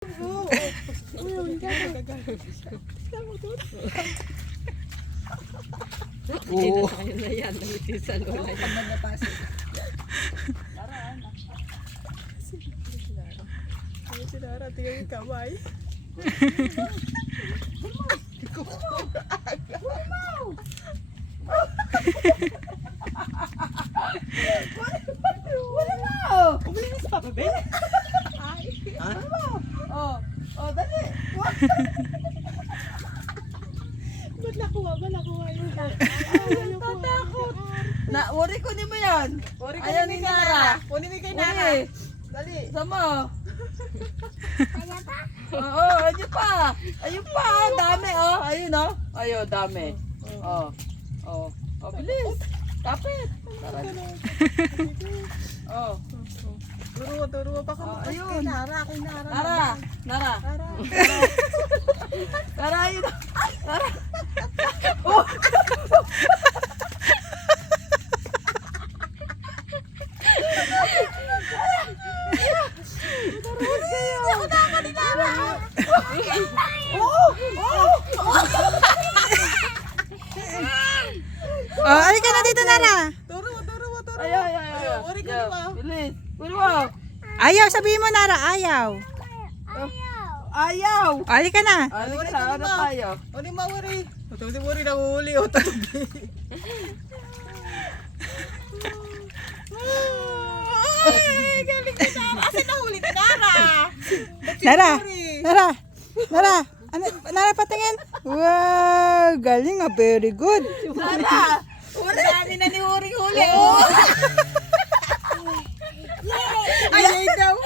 Oo. Ayun na yan, nangitin sa lola yan. Ay, si Nara, tingnan yung kamay. Wala mo! Umuli na sa Papa Ben? Ay, wala mo! Oh, dali! Ba't nakuha yun? Tatakot! Uri kunin mo yan. Ayaw ni Nara. Kunin mo kay Nara. Uri. Dali. Sama. Oo, ayun pa. Ayun pa. Dami oh. Ayun oh. Ayun, dami. Oh. Oh. Oh, bilis. Kapit. Oh. Turo. Baka ayun. kay Nara. Nara. Nara, ayun. Nara. Oh. Oh, alika na dito, Nara. Turo. Ayaw. Uri ko naman. Bilis. Kunin mo. Ayaw, sabihin mo, Nara, ayaw. Ayaw. Alika na. Alika na, ano tayo? Uri mo, Uri. Ito si Uri nahuli. Ay, galing ni Nara. Kasi nahuli ni Nara. Nara, Nara. Ano, Nara, patingin. Wow, galing ah, very good. Nara. Uri, dami na ni Uri huli. Ay, daw.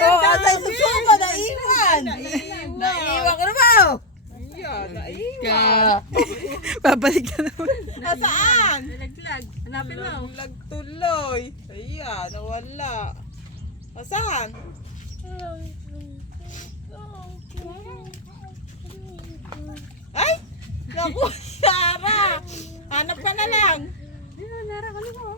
Oh, atay susuko, naiwan. Naiwan ko na ba? Ayan, naiwan. Babalik na naman. Nasaan? Nalaglag. Hanapin mo. Nagtuloy. Ayan, nawala. Nasaan? Ay! Naku, Nara! Hanap ka na lang. Nara, ano mo?